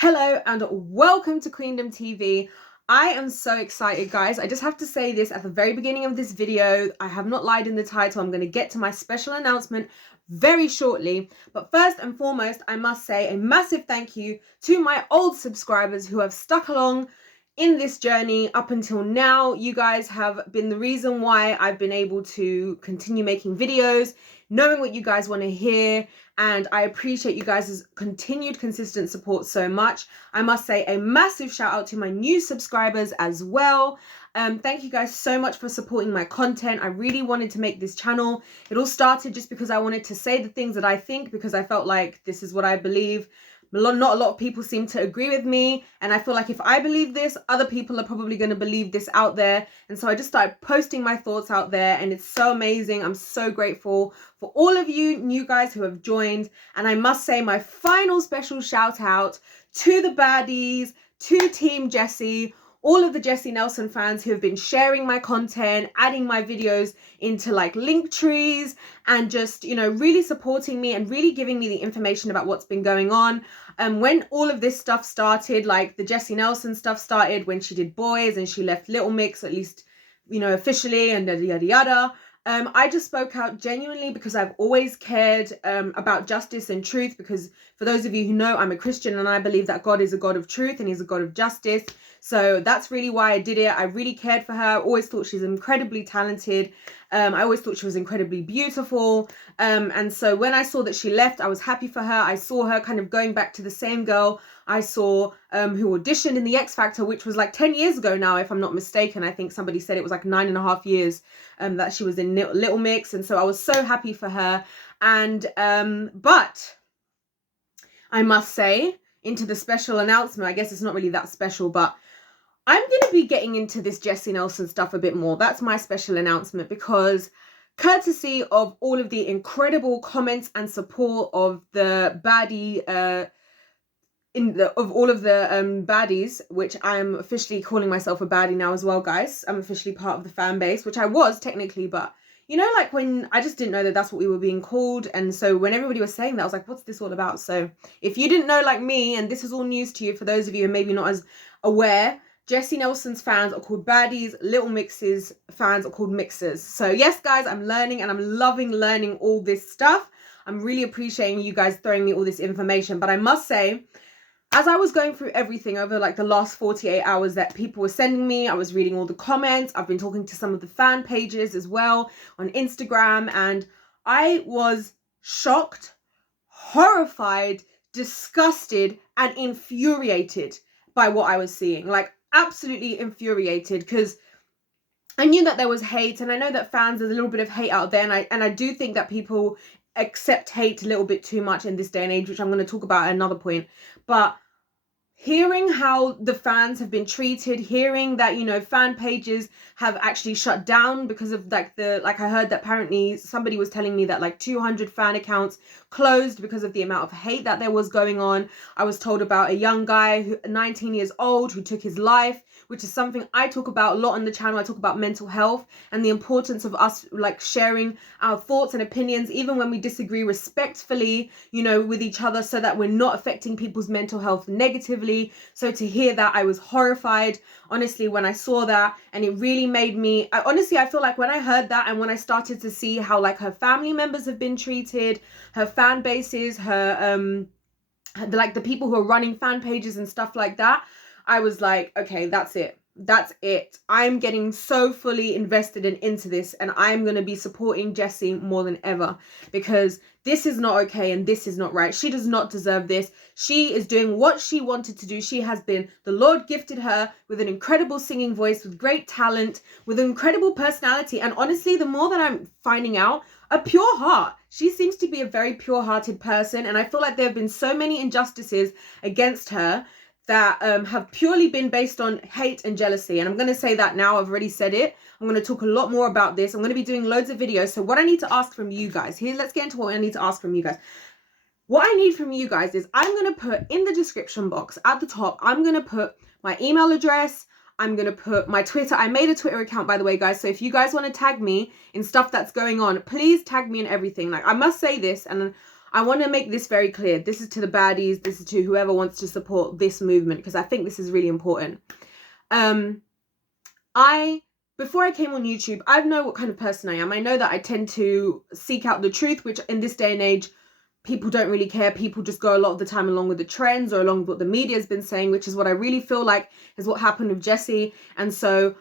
Hello and welcome to Queendom TV. I am so excited, guys. I just have to say this at the very beginning of this video. I have not lied in the title. I'm going to get to my special announcement very shortly. But first and foremost, I must say a massive thank you to my old subscribers who have stuck along in this journey up until now. You guys have been the reason why I've been able to continue making videos, knowing what you guys want to hear, and I appreciate you guys' continued consistent support so much. I must say a massive shout out to my new subscribers as well. Thank you guys so much for supporting my content. I really wanted to make this channel. It all started just because I wanted to say the things that I think, because I felt like this is what I believe. Not a lot of people seem to agree with me, and I feel like if I believe this, other people are probably going to believe this out there. And so I just started posting my thoughts out there, and it's so amazing. I'm so grateful for all of you new guys who have joined. And I must say my final special shout out to the baddies, to Team Jesy, all of the Jesy Nelson fans who have been sharing my content, adding my videos into like link trees, and just, you know, really supporting me and really giving me the information about what's been going on. When all of this stuff started, like the Jesy Nelson stuff started when she did Boys and she left Little Mix, at least, you know, officially, and yada yada yada. I just spoke out genuinely because I've always cared about justice and truth, because for those of you who know, I'm a Christian and I believe that God is a God of truth and he's a God of justice. So that's really why I did it. I really cared for her. I always thought she's incredibly talented. I always thought she was incredibly beautiful. And so when I saw that she left, I was happy for her. I saw her kind of going back to the same girl I saw who auditioned in the X Factor, which was like 10 years ago now, if I'm not mistaken. I think somebody said it was like 9.5 years that she was in Little Mix. And so I was so happy for her. And but I must say, into the special announcement, I guess it's not really that special, but I'm going to be getting into this Jesy Nelson stuff a bit more. That's my special announcement, because courtesy of all of the incredible comments and support of the baddie, of all of the baddies, which I'm officially calling myself a baddie now as well, guys. I'm officially part of the fan base, which I was technically, but you know, like when I just didn't know that that's what we were being called. And so when everybody was saying that, I was like, what's this all about? So if you didn't know, like me, and this is all news to you, for those of you who maybe not as aware, Jesy Nelson's fans are called baddies, Little Mix's fans are called mixers. So yes, guys, I'm learning and I'm loving learning all this stuff. I'm really appreciating you guys throwing me all this information. But I must say, as I was going through everything over like the last 48 hours that people were sending me, I was reading all the comments. I've been talking to some of the fan pages as well on Instagram, and I was shocked, horrified, disgusted, and infuriated by what I was seeing. Like absolutely infuriated, because I knew that there was hate, and I know that fans, there's a little bit of hate out there, and I do think that people accept hate a little bit too much in this day and age, which I'm going to talk about at another point. But hearing how the fans have been treated, hearing that, you know, fan pages have actually shut down because of like I heard that apparently somebody was telling me that like 200 fan accounts closed because of the amount of hate that there was going on. I was told about a young guy who 19 years old who took his life, which is something I talk about a lot on the channel. I talk about mental health and the importance of us like sharing our thoughts and opinions, even when we disagree, respectfully, you know, with each other, so that we're not affecting people's mental health negatively. So to hear that, I was horrified, honestly, when I saw that. And it really made me, I feel like when I heard that, and when I started to see how like her family members have been treated, her fan bases, her like the people who are running fan pages and stuff like that, I was like, okay, that's it. That's it. I'm getting so fully invested and into this, and I'm going to be supporting Jesy more than ever, because this is not okay and this is not right. She does not deserve this. She is doing what she wanted to do. She has been, the Lord gifted her with an incredible singing voice, with great talent, with an incredible personality. And honestly, the more that I'm finding out, a pure heart. She seems to be a very pure-hearted person. And I feel like there have been so many injustices against her that have purely been based on hate and jealousy. And I'm going to say that now. I've already said it. I'm going to talk a lot more about this. I'm going to be doing loads of videos. So what I need to ask from you guys here, let's get into what I need to ask from you guys. What I need from you guys is, I'm going to put in the description box at the top, I'm going to put my email address. I'm going to put my Twitter. I made a Twitter account, by the way, guys. So if you guys want to tag me in stuff that's going on, please tag me in everything. Like, I must say this, and I want to make this very clear. This is to the baddies. This is to whoever wants to support this movement, because I think this is really important. Before I came on YouTube, I know what kind of person I am. I know that I tend to seek out the truth, which in this day and age, people don't really care. People just go a lot of the time along with the trends or along with what the media has been saying, which is what I really feel like is what happened with Jesy. And so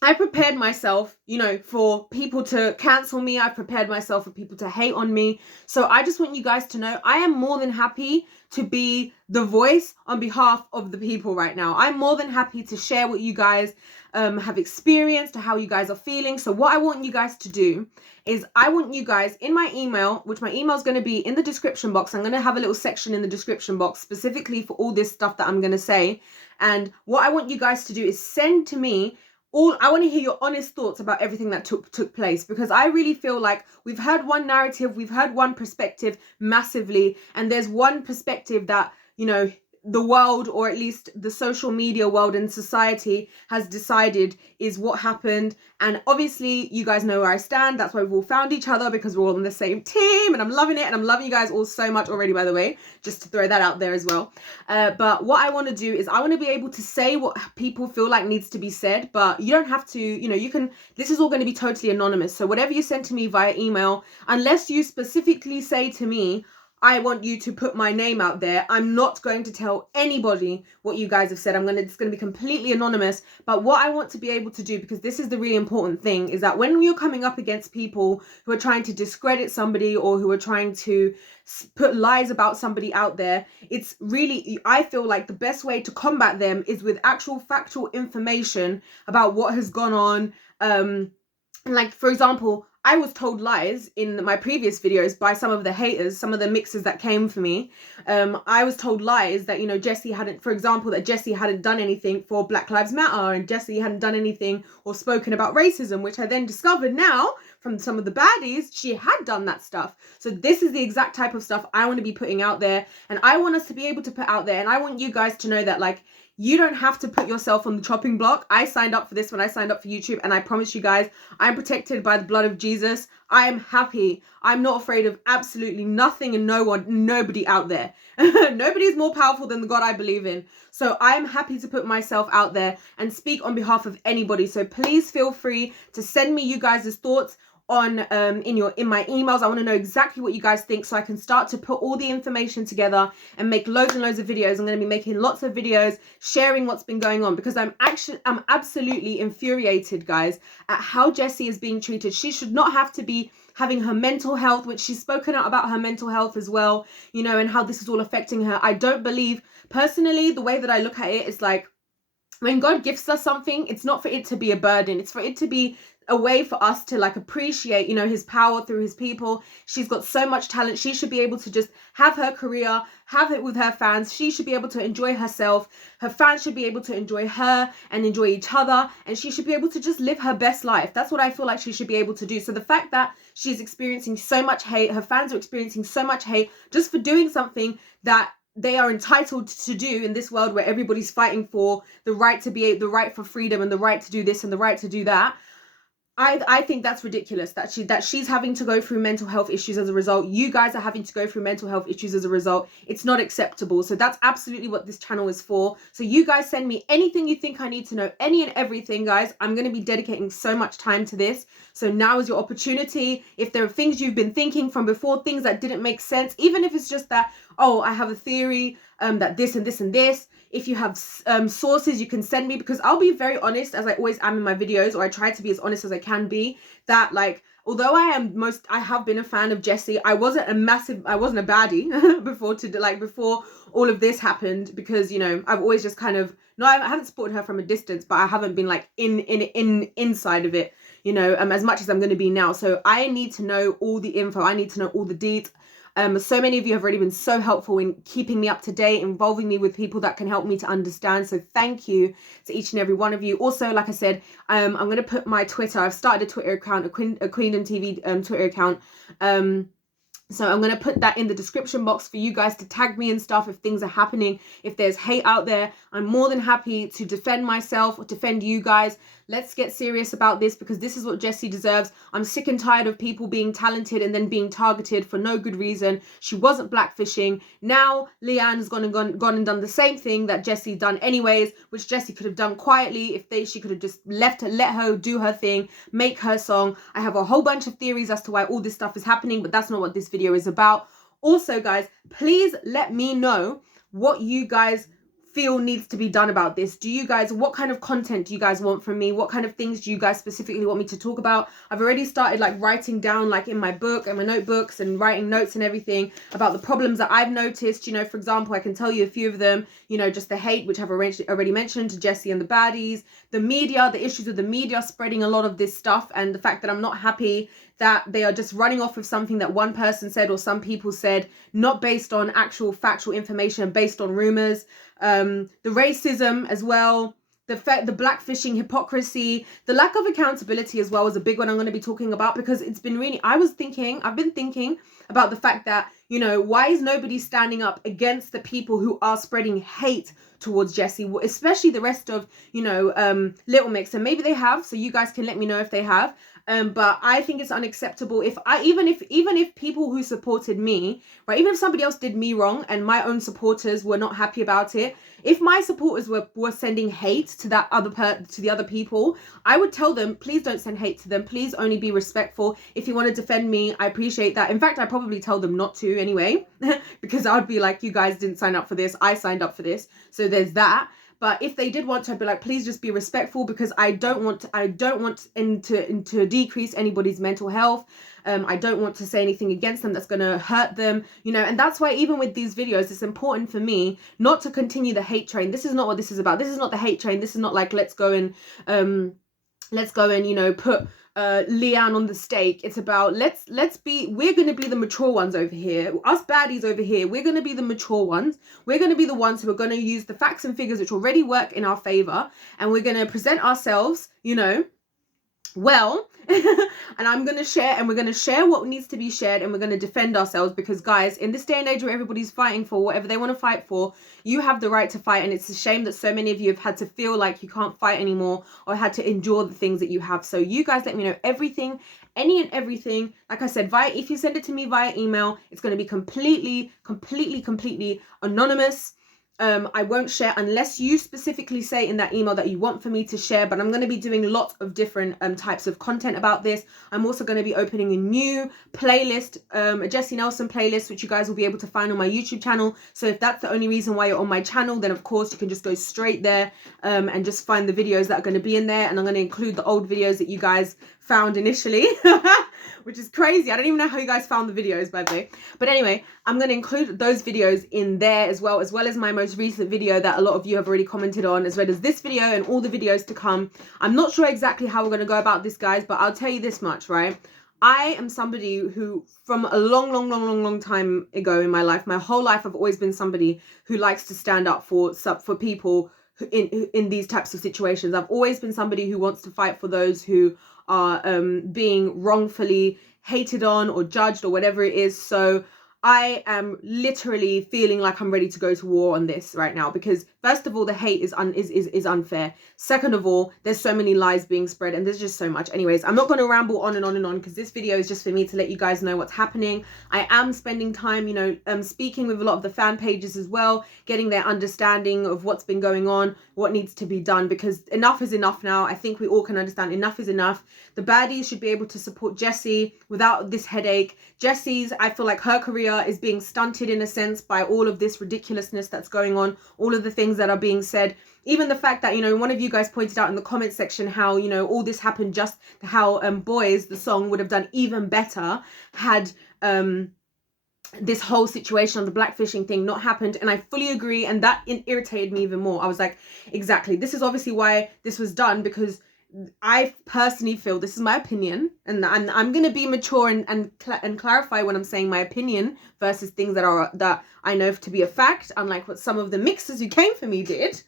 I prepared myself, you know, for people to cancel me. I prepared myself for people to hate on me. So I just want you guys to know I am more than happy to be the voice on behalf of the people right now. I'm more than happy to share what you guys have experienced, how you guys are feeling. So what I want you guys to do is I want you guys in my email, which my email is going to be in the description box. I'm going to have a little section in the description box specifically for all this stuff that I'm going to say. And what I want you guys to do is send to me I want to hear your honest thoughts about everything that took place, because I really feel like we've heard one narrative, we've heard one perspective massively, and there's one perspective that, you know, the world, or at least the social media world and society, has decided is what happened. And obviously you guys know where I stand. That's why we've all found each other, because we're all on the same team, and I'm loving it, and I'm loving you guys all so much already, by the way, just to throw that out there as well. But what I want to do is I want to be able to say what people feel like needs to be said, but you don't have to, you know, you can, this is all going to be totally anonymous. So whatever you send to me via email, unless you specifically say to me, I want you to put my name out there, I'm not going to tell anybody what you guys have said. It's going to be completely anonymous. But what I want to be able to do, because this is the really important thing, is that when you're coming up against people who are trying to discredit somebody, or who are trying to put lies about somebody out there, it's really, I feel like the best way to combat them is with actual factual information about what has gone on. Like, for example, I was told lies in my previous videos by some of the haters, some of the mixers that came for me. I was told lies that, you know, Jesy hadn't, for example, that Jesy hadn't done anything for Black Lives Matter, and Jesy hadn't done anything or spoken about racism, which I then discovered now from some of the baddies, she had done that stuff. So this is the exact type of stuff I want to be putting out there, and I want us to be able to put out there, and I want you guys to know that, like, you don't have to put yourself on the chopping block. I signed up for this when I signed up for YouTube, and I promise you guys, I'm protected by the blood of Jesus. I am happy. I'm not afraid of absolutely nothing and no one, nobody out there. Nobody is more powerful than the God I believe in. So I'm happy to put myself out there and speak on behalf of anybody. So please feel free to send me you guys' thoughts on in my emails. I want to know exactly what you guys think, so I can start to put all the information together and make loads and loads of videos. I'm going to be making lots of videos sharing what's been going on, because I'm absolutely infuriated, guys, at how Jesy is being treated. She should not have to be having her mental health, which she's spoken out about her mental health as well, you know, and how this is all affecting her. I don't believe, personally, the way that I look at it is like, when God gifts us something, it's not for it to be a burden. It's for it to be a way for us to, like, appreciate, you know, his power through his people. She's got so much talent. She should be able to just have her career, have it with her fans. She should be able to enjoy herself. Her fans should be able to enjoy her and enjoy each other. And she should be able to just live her best life. That's what I feel like she should be able to do. So the fact that she's experiencing so much hate, her fans are experiencing so much hate just for doing something that they are entitled to do in this world where everybody's fighting for the right to be, the right for freedom, and the right to do this and the right to do that. I think that's ridiculous that she's having to go through mental health issues as a result. You guys are having to go through mental health issues as a result. It's not acceptable. So that's absolutely what this channel is for. So you guys send me anything you think I need to know, any and everything, guys. I'm going to be dedicating so much time to this. So now is your opportunity. If there are things you've been thinking from before, things that didn't make sense, even if it's just that, oh, I have a theory that this and this and this. If you have sources, you can send me, because I'll be very honest, as I always am in my videos, or I try to be as honest as I can be, that, like, although I have been a fan of Jesy, I wasn't a baddie before all of this happened, because, you know, I've always just kind of, no, I haven't supported her from a distance, but I haven't been like inside of it, you know, as much as I'm going to be now. So I need to know all the info. I need to know all the deets. So many of you have already been so helpful in keeping me up to date, involving me with people that can help me to understand. So thank you to each and every one of you. Also, like I said, I'm going to put my Twitter. I've started a Twitter account, a Queendom TV Twitter account. So I'm going to put that in the description box for you guys to tag me and stuff if things are happening. If there's hate out there, I'm more than happy to defend myself or defend you guys. let's get serious about this, because this is what Jesy deserves. I'm sick and tired of people being talented and then being targeted for no good reason. She wasn't blackfishing. Now Leanne has gone and done the same thing that Jesy done anyways, which Jesy could have done quietly if she could have just let her do her thing, make her song. I have a whole bunch of theories as to why all this stuff is happening, but that's not what this video is about. Also, guys, please let me know what you guys feel needs to be done about this. Do you guys, what kind of content do you guys want from me? What kind of things do you guys specifically want me to talk about? I've already started like writing down, like in my book and my notebooks, and writing notes and everything about the problems that I've noticed. You know, for example, I can tell you a few of them. You know, just the hate, which I've already mentioned, to Jesy and the baddies, the media, the issues with the media spreading a lot of this stuff, and the fact that I'm not happy that they are just running off of something that one person said or some people said, not based on actual factual information, based on rumors. The racism as well, the blackfishing, hypocrisy, the lack of accountability as well is a big one I'm going to be talking about, because it's been really, I've been thinking about the fact that, you know, why is nobody standing up against the people who are spreading hate towards Jesy, especially the rest of, you know, Little Mix, and maybe they have, so you guys can let me know if they have. But I think it's unacceptable even if people who supported me, right, even if somebody else did me wrong and my own supporters were not happy about it, if my supporters were sending hate to the other people, I would tell them, please don't send hate to them. Please only be respectful. If you want to defend me, I appreciate that. In fact, I probably tell them not to anyway, because I would be like, you guys didn't sign up for this. I signed up for this. So there's that. But if they did want to, I'd be like, please just be respectful, because I don't want to decrease anybody's mental health. I don't want to say anything against them that's going to hurt them, you know. And that's why even with these videos, it's important for me not to continue the hate train. This is not what this is about. This is not the hate train. This is not like, let's go and, you know, put Leanne on the stake. It's about we're going to be the mature ones over here. Us baddies over here, we're going to be the mature ones. We're going to be the ones who are going to use the facts and figures which already work in our favor, and we're going to present ourselves, you know, well, and I'm going to share, and we're going to share what needs to be shared, and we're going to defend ourselves, because guys, in this day and age where everybody's fighting for whatever they want to fight for, you have the right to fight. And it's a shame that so many of you have had to feel like you can't fight anymore, or had to endure the things that you have. So you guys let me know everything, any and everything. Like I said, if you send it to me via email, it's going to be completely anonymous. I won't share unless you specifically say in that email that you want for me to share. But I'm going to be doing lots of different types of content about this. I'm also going to be opening a new playlist, a Jesy Nelson playlist, which you guys will be able to find on my YouTube channel. So if that's the only reason why you're on my channel, then of course you can just go straight there and just find the videos that are going to be in there. And I'm going to include the old videos that you guys found initially, which is crazy. I don't even know how you guys found the videos, by the way. But anyway, I'm going to include those videos in there as well as my most recent video that a lot of you have already commented on, as well as this video and all the videos to come. I'm not sure exactly how we're going to go about this, guys, but I'll tell you this much, right? I am somebody who, from a long time ago in my life, my whole life, I've always been somebody who likes to stand up for people in these types of situations. I've always been somebody who wants to fight for those who are being wrongfully hated on or judged or whatever it is. So I am literally feeling like I'm ready to go to war on this right now, because first of all, the hate is unfair. Second of all, there's so many lies being spread, and there's just so much. Anyways, I'm not going to ramble on and on and on, because this video is just for me to let you guys know what's happening. I am spending time, you know, speaking with a lot of the fan pages as well, getting their understanding of what's been going on, what needs to be done, because enough is enough now. I think we all can understand enough is enough. The baddies should be able to support Jesy without this headache. Jesy's, I feel like her career is being stunted in a sense by all of this ridiculousness that's going on, all of the things that are being said. Even the fact that, you know, one of you guys pointed out in the comment section how, you know, all this happened, just how Boys, the song, would have done even better had this whole situation of the blackfishing thing not happened. And I fully agree, and that irritated me even more. I was like, exactly, this is obviously why this was done, because I personally feel, this is my opinion, and I'm going to be mature and clarify when I'm saying my opinion versus things that I know to be a fact, unlike what some of the mixers who came for me did.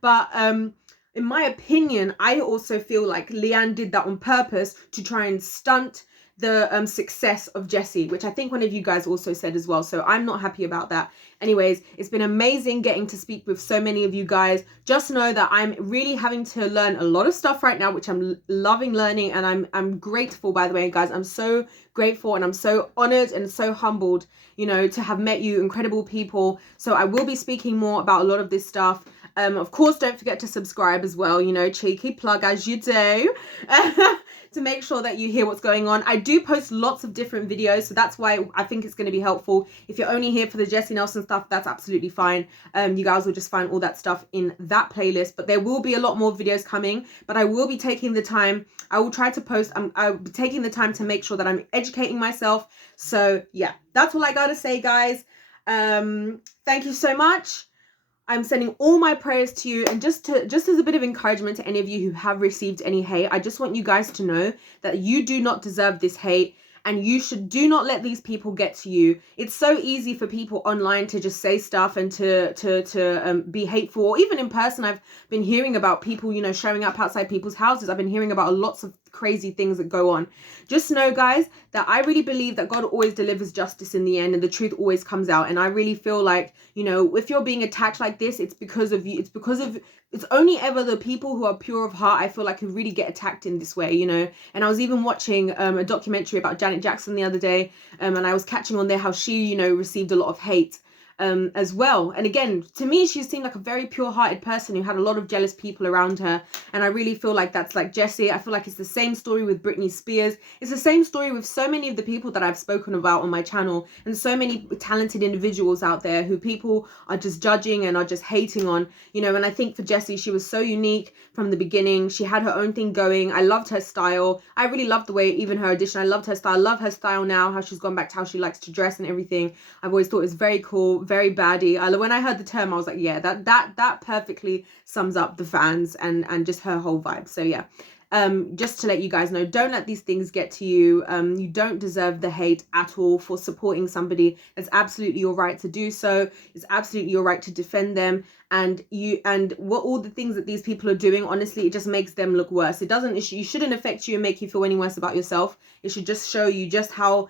But in my opinion, I also feel like Leanne did that on purpose to try and stunt the success of Jesy, which I think one of you guys also said as well. So I'm not happy about that. Anyways, it's been amazing getting to speak with so many of you guys. Just know that I'm really having to learn a lot of stuff right now, which I'm loving learning, and I'm grateful, by the way, guys. I'm so grateful and I'm so honored and so humbled, you know, to have met you incredible people. So I will be speaking more about a lot of this stuff. Of course, don't forget to subscribe as well, you know, cheeky plug as you do, to make sure that you hear what's going on. I do post lots of different videos, so that's why I think it's going to be helpful. If you're only here for the Jesy Nelson stuff, that's absolutely fine. You guys will just find all that stuff in that playlist, but there will be a lot more videos coming, but I will be taking the time. I will try to post. I'll be taking the time to make sure that I'm educating myself. So yeah, that's all I got to say, guys. Thank you so much. I'm sending all my prayers to you, and just as a bit of encouragement to any of you who have received any hate, I just want you guys to know that you do not deserve this hate, and you do not let these people get to you. It's so easy for people online to just say stuff and to be hateful, or even in person. I've been hearing about people, you know, showing up outside people's houses. I've been hearing about lots of crazy things that go on. Just know, guys, that I really believe that God always delivers justice in the end, and the truth always comes out. And I really feel like, you know, if you're being attacked like this, it's because of you. It's only ever the people who are pure of heart, I feel like, who really get attacked in this way, you know. And I was even watching a documentary about Janet Jackson the other day, and I was catching on there how she, you know, received a lot of hate as well. And again, to me, she seemed like a very pure-hearted person who had a lot of jealous people around her. And I really feel like that's like Jesy. I feel like it's the same story with Britney Spears. It's the same story with so many of the people that I've spoken about on my channel, and so many talented individuals out there who people are just judging and are just hating on, you know. And I think for Jesy, she was so unique from the beginning. She had her own thing going. I loved her style. I really loved the way, even her audition, I loved her style. I love her style now, how she's gone back to how she likes to dress and everything. I've always thought it's very cool, very baddie. When I heard the term, I was like, yeah, that perfectly sums up the fans and just her whole vibe. So yeah, just to let you guys know, don't let these things get to you. You don't deserve the hate at all for supporting somebody. It's absolutely your right to do so. It's absolutely your right to defend them. And what all the things that these people are doing, honestly, it just makes them look worse. It shouldn't affect you and make you feel any worse about yourself. It should just show you just how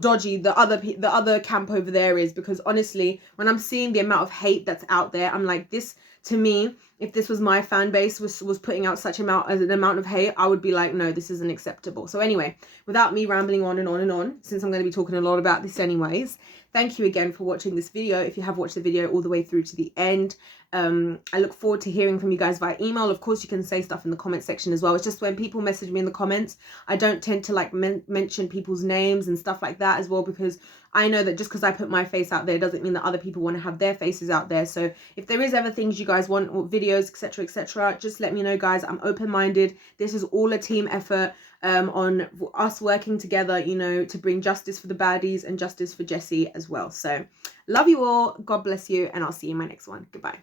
dodgy the other camp over there is. Because honestly, when I'm seeing the amount of hate that's out there, I'm like, this, to me, if this was my fan base was putting out such an amount of hate, I would be like, no, this isn't acceptable. So anyway, without me rambling on and on and on, since I'm going to be talking a lot about this anyways, thank you again for watching this video. If you have watched the video all the way through to the end, I look forward to hearing from you guys via email. Of course, you can say stuff in the comment section as well. It's just when people message me in the comments, I don't tend to like mention people's names and stuff like that as well, because I know that just because I put my face out there doesn't mean that other people want to have their faces out there. So if there is ever things you guys want, or videos, etc., just let me know, guys. I'm open-minded. This is all a team effort on us working together, you know, to bring justice for the baddies and justice for Jesy as well. So love you all. God bless you, and I'll see you in my next one. Goodbye.